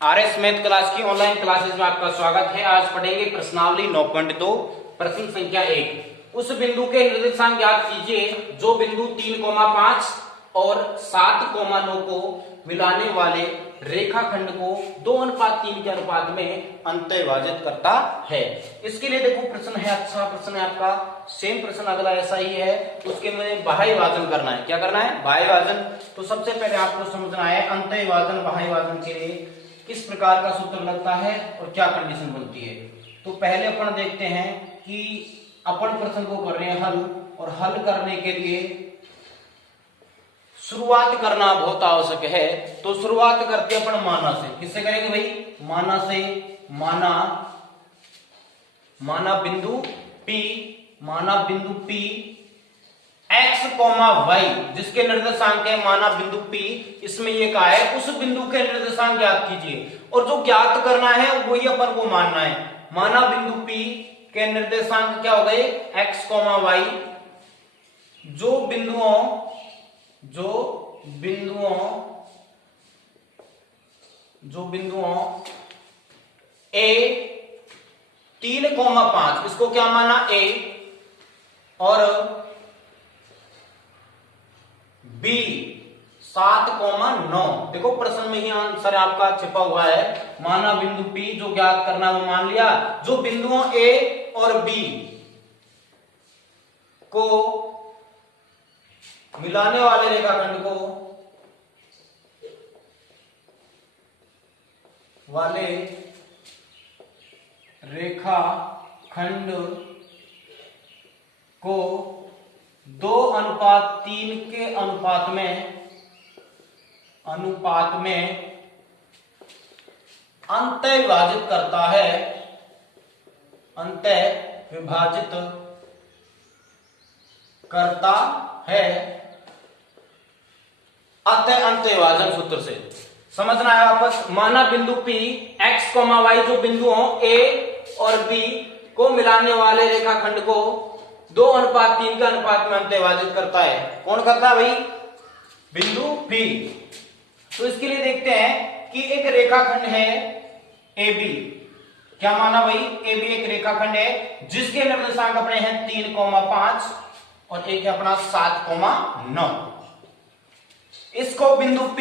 RS math class की online classes में आपका स्वागत है। आज पढ़ेंगे प्रश्नावली 9.2 प्रश्न संख्या 1। उस बिंदु के निर्देशांक ज्ञात कीजिए जो बिंदु 3,5 और 7,9 को मिलाने वाले रेखाखंड को 2:3 के अनुपात में अंतःविभाजित करता है। इसके लिए देखो प्रश्न है, अच्छा प्रश्न है आपका। सेम प्रश्न अगला ऐसा ही है, उसके में बाह्य विभाजन करना है। क्या करना है? बाह्य विभाजन। तो सबसे पहले आपको समझना है अंतःविभाजन बाह्य विभाजन के लिए किस प्रकार का सूत्र लगता है और क्या कंडीशन बनती है। तो पहले अपन देखते हैं कि अपन प्रश्न को कर रहे हैं हल, और हल करने के लिए शुरुआत करना बहुत आवश्यक है। तो शुरुआत करते अपन माना से। किससे करेंगे भाई? माना से। माना बिंदु P x, y जिसके निर्देशांक है माना बिंदु P। इसमें ये कहा है उस बिंदु के निर्देशांक ज्ञात कीजिए, और जो ज्ञात करना है वही अपन को मानना है। माना बिंदु P के निर्देशांक क्या हो गए? x, y। जो बिंदुओं a 3,5 इसको क्या माना? a, और B 7,9। देखो प्रश्न में ही आंसर आपका छिपा हुआ है। माना बिंदु P जो ज्ञात करना वो मान लिया। जो बिंदुओं A और B को मिलाने वाले रेखाखंड को 2:3 के अनुपात में अंतःविभाजित करता है। अतः अंतःविभाजन सूत्र से समझना है वापस। माना बिंदु P x, y जो बिंदुओं A और B को मिलाने वाले रेखाखंड को 2:3 के अनुपात में अंतःविभाजित करता है। कौन करता है भाई? बिंदु P। तो इसके लिए देखते हैं कि एक रेखाखंड है AB। क्या माना भाई? AB एक रेखाखंड है जिसके निर्देशांक अपने हैं 3,5 और एक है अपना 7,9। इसको बिंदु P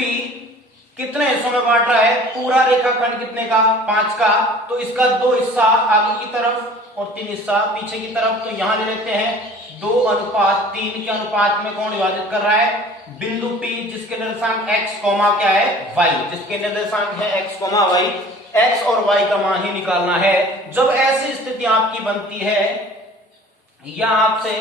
कितने हिस्सों में बांट रहा है? पूरा रेखाखंड कितने का? 5 का। तो इसका 2 हिस्सा आगे की तरफ और 3 हिस्सा पीछे की तरफ। तो यहां ले लेते हैं 2:3 के अनुपात में कौन विभाजित कर रहा है? बिंदु P जिसके निर्देशांक x, क्या है? y। जिसके निर्देशांक है x, y। x और y का मान ही निकालना है। जब ऐसी स्थिति आपकी बनती है या आपसे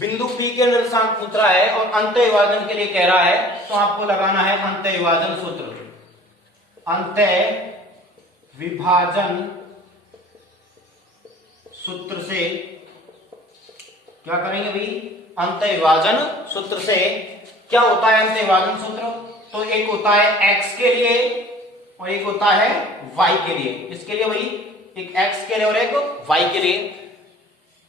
बिंदु P के निर्देशांक पूछ रहा है और अंतःविभाजन के लिए कह रहा है, तो आपको लगाना है अंतःविभाजन सूत्र। अंतःविभाजन सूत्र से क्या करेंगे भाई? अंतःविभाजन सूत्र से क्या होता है अंतःविभाजन सूत्र? तो एक होता है x के लिए और एक होता है y के लिए। इसके लिए भाई एक x के लिए और एक y के लिए।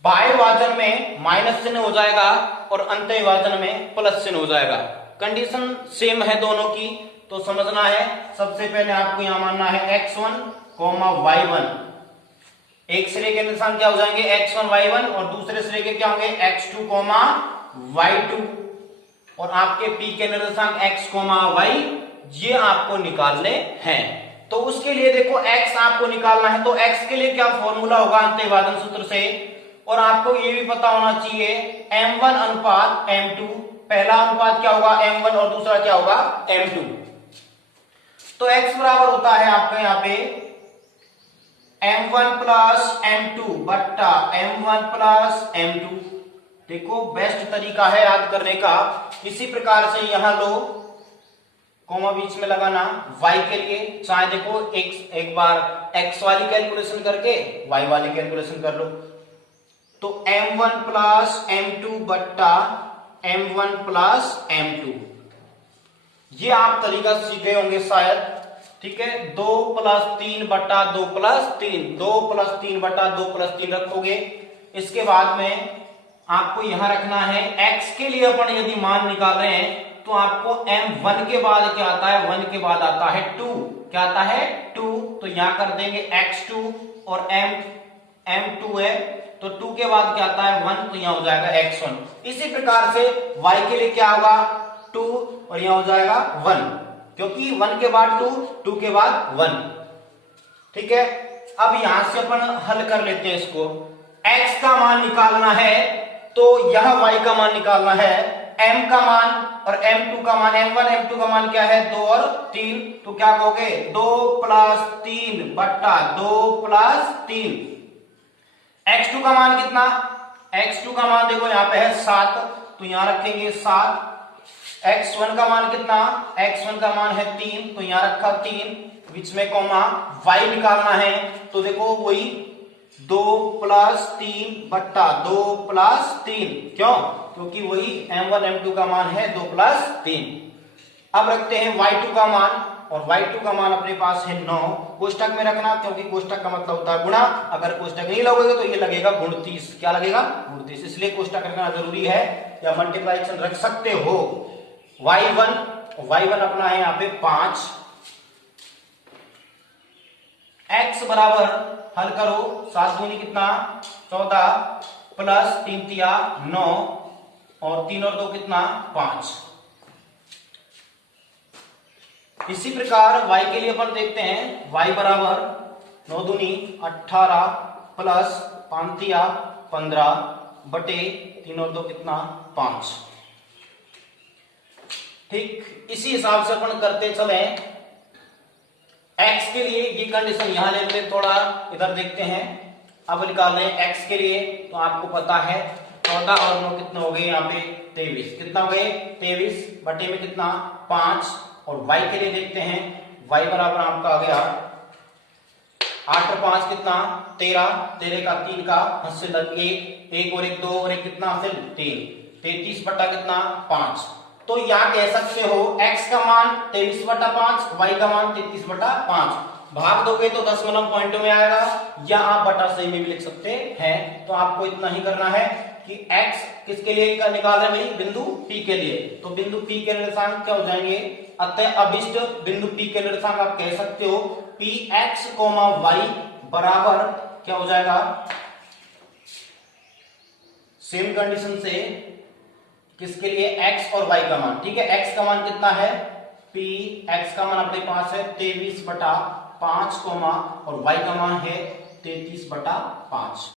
बाह्य विभाजन में माइनस चिन्ह हो जाएगा और अंतःविभाजन में प्लस चिन्ह हो जाएगा। कंडीशन सेम है दोनों की, तो समझना है। सबसे पहले आपको यहां मानना है x1, y1। एक सिरे के निर्देशांक क्या हो जाएंगे? x1, y1, और दूसरे सिरे के क्या होंगे? x2, y2। और आपके P के निर्देशांक x, y ये आपको निकालने हैं। तो उसके लिए देखो x आपको निकालना है, तो x के लिए क्या फॉर्मूला होगा अंतःविभाजन सूत्र से? और आपको ये भी पता होना चाहिए m1 अनुपात m2। पहला अनुपात क्या होगा? m1 और दूसरा क्या होगा? m2। तो x बराबर होता है आपका यहाँ पे m1 प्लस m2 बट्टा m1 प्लस m2। देखो बेस्ट तरीका है याद करने का। इसी प्रकार से यहां लो, कोमा बीच में लगाना y के लिए। चाहे देखो एक बार x वाली कैलकुलेशन करके y वाली कैलकुलेशन कर लो। तो m1 प्लस m2 बट्टा m1 प्लस m2। ये आप तरीका सीखे होंगे शायद, ठीक है। 2 + 3 बट्टा 2 + 3, 2 + 3 बट्टा 2 + 3 रखोगे। इसके बाद में आपको यहां रखना है x के लिए अपन यदि मान निकाल रहे हैं तो आपको m1 के बाद क्या आता है, 1 के बाद आता है 2, क्या आता है 2, तो यहां कर देंगे x2 और m2 है तो 2 के बाद क्या आता है 1, तो यहां हो जाएगा x1। इसी प्रकार से y के लिए क्या होगा 2 और यहां हो जाएगा 1, क्योंकि 1 के बाद 2, 2 के बाद 1। ठीक है, अब यहां से अपन हल कर लेते हैं इसको। x का मान निकालना है तो यह y का मान निकालना है, m का मान और m2 का मान, m1 m2 का मान क्या है 2 और 3, तो क्या कहोगे 2 + 3 बट्टा 2 + 3। x2 का मान कितना, x2 का मान देखो यहां पे है 7, तो यहां रखेंगे 7। x1 का मान कितना, x1 का मान है 3, तो यहां रखा 3, बीच में कॉमा। y निकालना है तो देखो वही 2 + 3 बट्टा 2 + 3, क्यों, क्योंकि वही m1 m2 का मान है 2 + 3। अब रखते हैं y2 का मान, और y2 का मान अपने पास है 9, कोष्टक में रखना, क्योंकि कोष्टक का मतलब होता है गुणा, अगर कोष्टक नहीं लगेगा तो ये लगेगा गुणतीस, क्या लगेगा गुणतीस, इसलिए कोष्टक रखना जरूरी है, या मल्टीप्लिकेशन रख सकते हो। y1 अपना है यहाँ पे 5, x बराबर हल करो, 7 दूनी कितना 14 प्लस 3 तिया 9 और 3 और 2 कितना 5। इसी प्रकार y के लिए अपन देखते हैं, y बराबर 9 दूनी 18 प्लस 5 तिया 15 बटे 3 और 2 कितना 5। ठीक, इसी हिसाब से अपन करते चले। x के लिए ये कंडीशन यहां ले लेते, थोड़ा इधर देखते हैं। अब निकाल रहे हैं x के लिए, तो आपको पता है 14 और 9 कितने हो गए यहाँ पे 23, कितना हो गए 23 बटे में कितना 5। और y के लिए देखते हैं, y बराबर आपका आ गया 8 और 5 कितना 13, 13 का 3 का हासिल 1, 1 और 1 2 और 1 कितना हासिल 3, 33 बटा कितना 5। तो यहां कह सकते हो x का मान 23 बटा 5, y का मान 33 बटा 5। भाग दोगे तो दशमलव पॉइंट में आएगा, या आप बटा सही में भी लिख सकते हैं। तो आपको इतना ही करना है कि x किसके लिए निकाल रहे हैं भाई, बिंदु P के लिए, तो बिंदु P के निर्देशांक क्या हो जाएंगे, अतः अभिष्ट बिंदु P के निर्देशांक आप कह सकते हो px, y बराबर क्या हो जाएगा, सेम कंडीशन से किसके लिए x और y का मान। ठीक है, x का मान कितना है p, x का मान अपने पास है 23 बटा 5, और y का मान है 33 बटा 5।